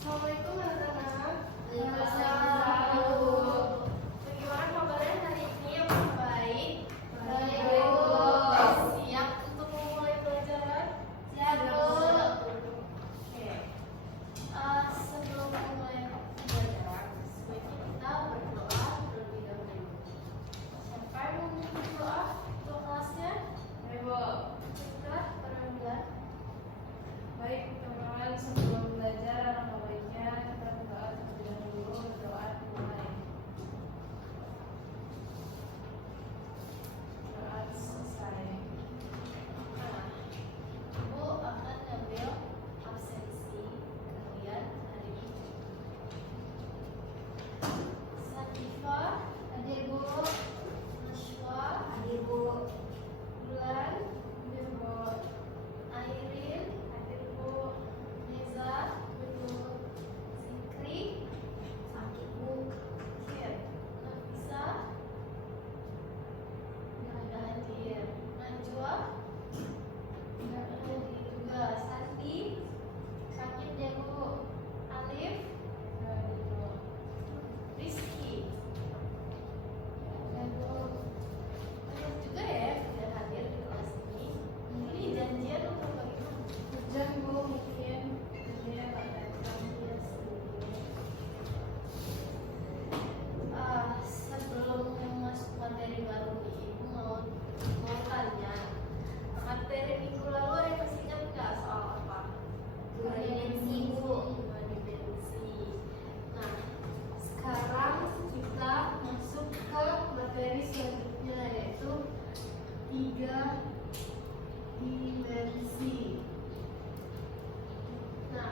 Assalamualaikum anak-anak. Waalaikumsalam, Bu. Bagaimana kabarnya hari ini? Apakah baik? Baik, Bu. Siap untuk memulai pelajaran? Siap, Bu. Oke. Sebelum memulai pelajaran, sebaiknya kita berdoa terlebih dahulu. Siapa yang mau memimpin doa untuk kelasnya? Ibu. Kita berdoa. Baik, teman-teman, sebelum belajar alangkah baiknya kita berdoa terlebih dahulu. Berdoa dimulai. Doa selesai. Nah, Ibu akan ngambil absensi kalian hari ini. Satifah, Hadir, Bu. Nashwa, Hadir, Bu. Bulan, Hadir, Bu. Airin, Hadir, Bu. Neza, Zikri, Sakit, Bu. Kir, Nafisa, Nggak ada hadir, Najwa, Nggak ada ada. hadir juga, Sandi, Sakit ya, Bu. Alif, Nggak ada, Bu. Rizky. Nggak ada, Bu. Banyak juga ya yang tidak hadir di kelas ini. Ini janjian atau bagaimana? Hujan, Bu, mungkin dia nggak datang dia sendiri. Sebelum masuk materi baru nih, Ibu mau tanya, materi minggu lalu ada yang masih ingat nggak soal apa? Dua dimensi, Bu. Dua dimensi. Nah, sekarang kita masuk ke materi selanjutnya, yaitu tiga dimensi. Nah,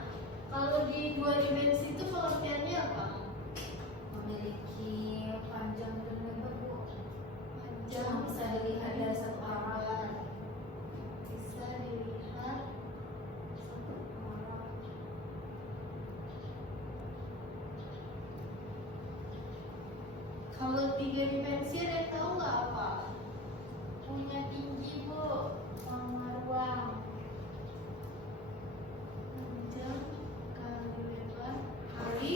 kalau di dua dimensi itu pengertiannya apa? Memiliki panjang dan lebar, Bu. Panjang Bisa dilihat dari satu arah. bisa dilihat satu arah. Kalau tiga dimensi ada yang tahu nggak apa? Punya tinggi, Bu, sama ruang. Panjang kali lebar kali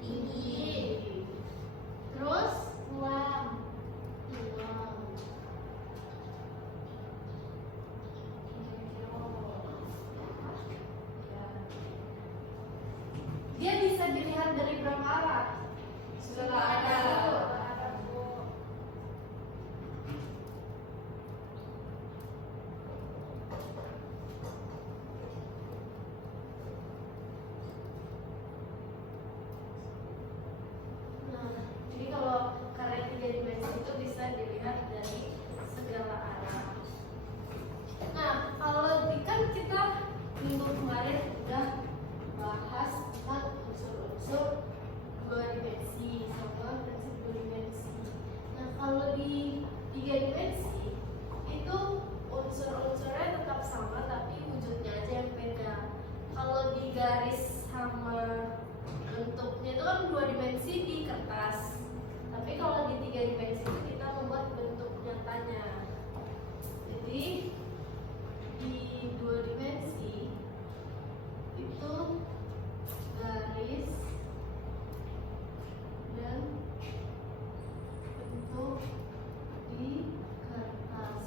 tinggi. Terus ruang. Dia bisa dilihat dari berapa arah? Segala arah. Nah, jadi kalau karya tiga dimensi itu bisa dilihat dari segala arah. Nah, kalau kan kita minggu kemarin udah bahas tentang unsur-unsur dua dimensi sama prinsip dua dimensi. Nah, kalau di tiga dimensi itu unsur-unsurnya tetap sama tapi wujudnya aja yang beda. Kalau di garis sama bentuknya itu kan dua dimensi di kertas, tapi kalau di tiga dimensi itu kita membuat bentuk nyatanya. Jadi di dua dimensi itu garis dan bentuk di kertas.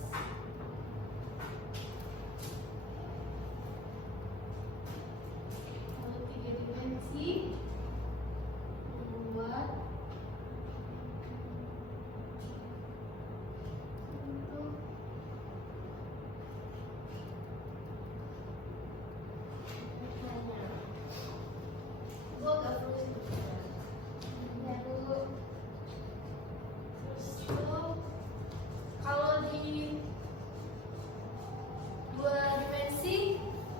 Kalau tiga dimensi membuat bentuk nyatanya. Gua agak perlu sebutkan. Ya, Bu. Terus itu kalau di dua dimensi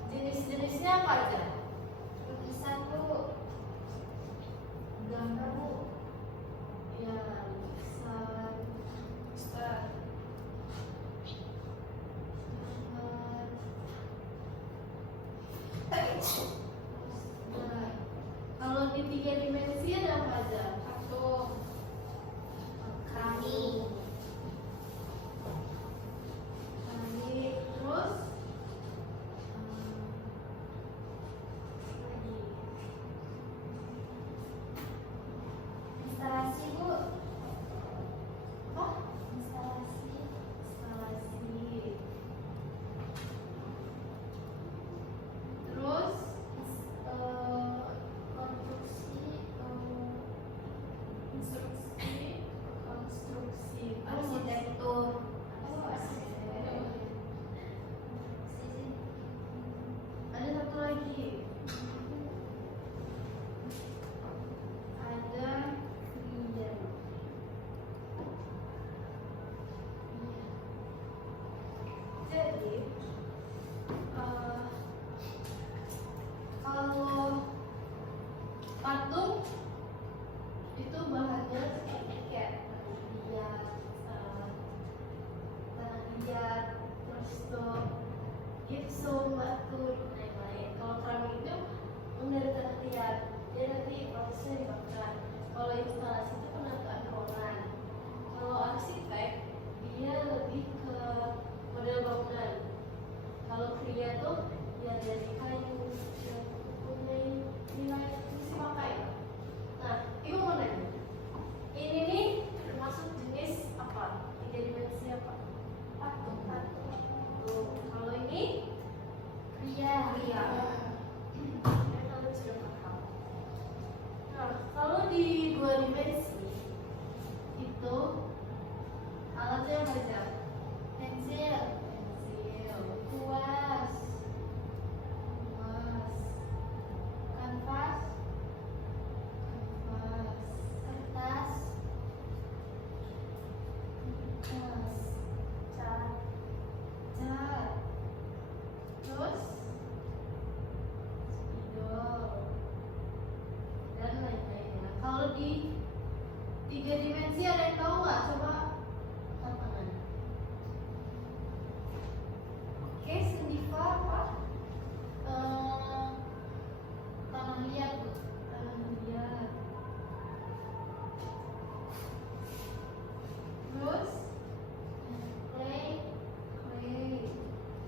jenis-jenisnya apa aja? Lukisan, Bu. Gambar, Bu. Ya, lukisan, Ustaz. Nah, kalau di tiga dimensi ada apa aja? Patung. Keramik. Terus di tiga dimensi ada yang tahu nggak? Coba angkat tangan. Oke, Sendiva apa? Tanah liat, Bu. Tanah liat. Terus clay,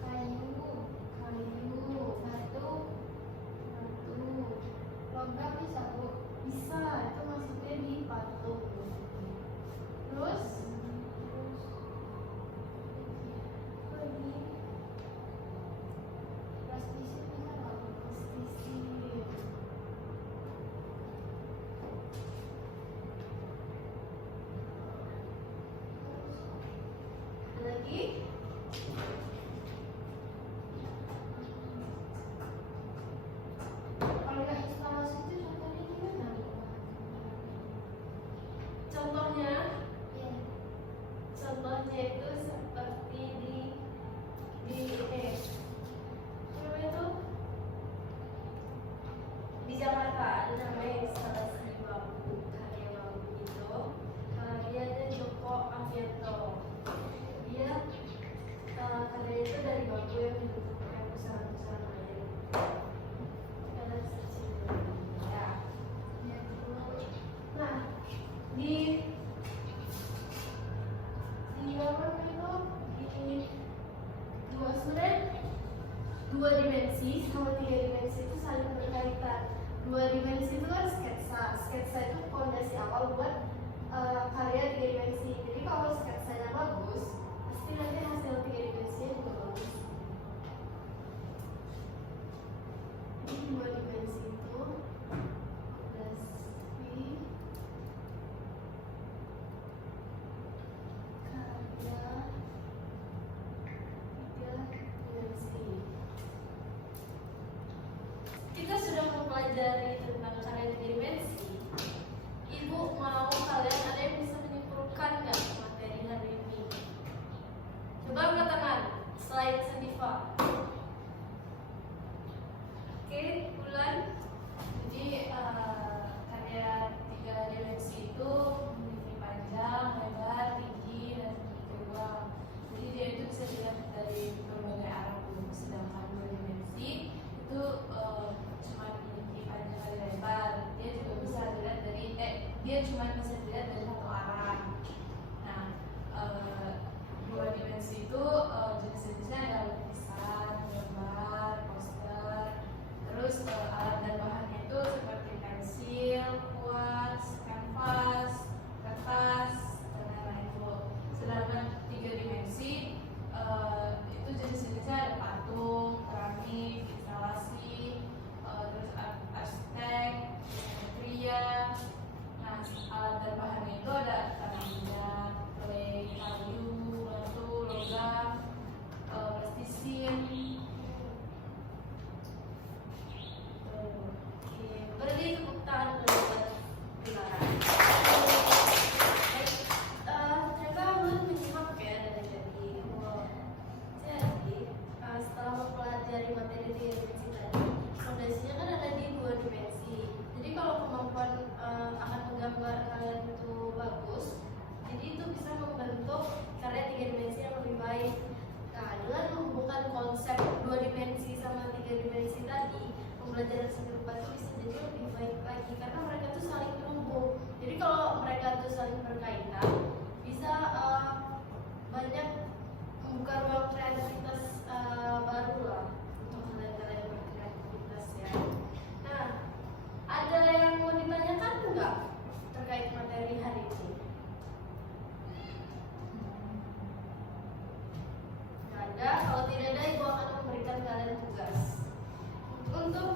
kayu, batu, logam bisa, Bu? Bisa, itu maksudnya di patung. Terus lagi plastisi bisa nggak, Bu? Plastisi. Ada lagi? Kalau nggak instalasi itu contohnya gimana, Bu? Contohnya, contohnya itu seperti apa itu? Di Jakarta ada namanya instalasi bambu, karya bambu itu. Karyanya Joko Avianto. Dia karya itu dari bambu yang dibentuk pakai pusaran-pusaran air. Kalian searching dulu ya. Nah, di apa itu, di dua dimensi sama tiga dimensi itu saling berkaitan. Dua dimensi itu kan sketsa itu fondasi awal buat karya tiga dimensi. Jadi kalau sketsanya bagus, pasti nanti hasil tiga dimensinya juga bagus. Jadi dua dimensi itu fondasi karya tiga dimensi. Kita sudah mempelajari tentang karya tiga dimensi. Ibu mau kalian ada yang bisa menyimpulkan nggak materi hari ini? Coba angkat tangan. Slide Sendiva. Oke, Bulan. Jadi karya tiga dimensi itu memiliki panjang, lebar, tinggi, dan terbang. Jadi dia itu bisa dilihat dari berbagai arah. Sedangkan dua dimensi itu cuma memiliki panjang dan lebar. Dia juga bisa dilihat dari dia cuma bisa dilihat dari satu arah. Nah, dua dimensi itu jenis-jenisnya ada lukisan, gambar, poster. Terus alat dan bahannya itu seperti pensil, kuas, kanvas, kertas, dan lain-lain itu. Sedangkan tiga dimensi itu jenis-jenisnya ada patung, keramik, instalasi, terus arsitek, geometria. Nah, alat dan bahannya itu ada tanah liat, clay, kayu, batu, logam, plastisin. Oke, beri tepuk tangan dulu buat Dilara. Ternyata belum menyimak ya dari tadi. Jadi setelah mempelajari materi tiga dimensi tadi, fondasinya kan ada di dua dimensi. Jadi kalau kemampuan akan menggambar kalian itu bagus, jadi itu bisa membentuk karya tiga dimensi yang lebih baik. Nah, dengan menghubungkan konsep dua dimensi sama tiga dimensi tadi, pembelajaran seni rupa itu bisa jadi lebih baik lagi karena mereka tuh saling terhubung. Jadi kalau mereka tuh saling berkaitan, bisa banyak membuka ruang kreativitas baru lah untuk kalian-kalian berkreativitas ya. Nah, ada yang mau ditanyakan enggak terkait materi hari ini? Nggak ada. Kalau tidak ada, ibu akan memberikan kalian tugas. Untuk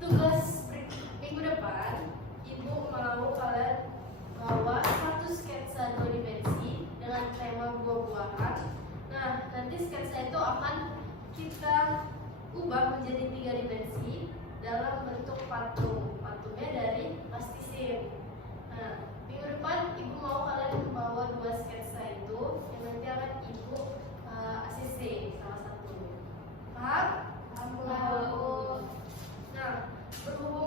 tugas minggu depan, ibu mau kalian bawa satu sketsa dua dimensi dengan tema buah-buahan. Nah, nanti sketsa itu akan kita ubah menjadi tiga dimensi dalam bentuk patung. Patungnya dari plastisin. Nah, minggu depan ibu mau kalian membawa dua sketsa itu yang nanti akan ibu ACC salah satu. Paham? Alhamdulillah. Nah, berhubung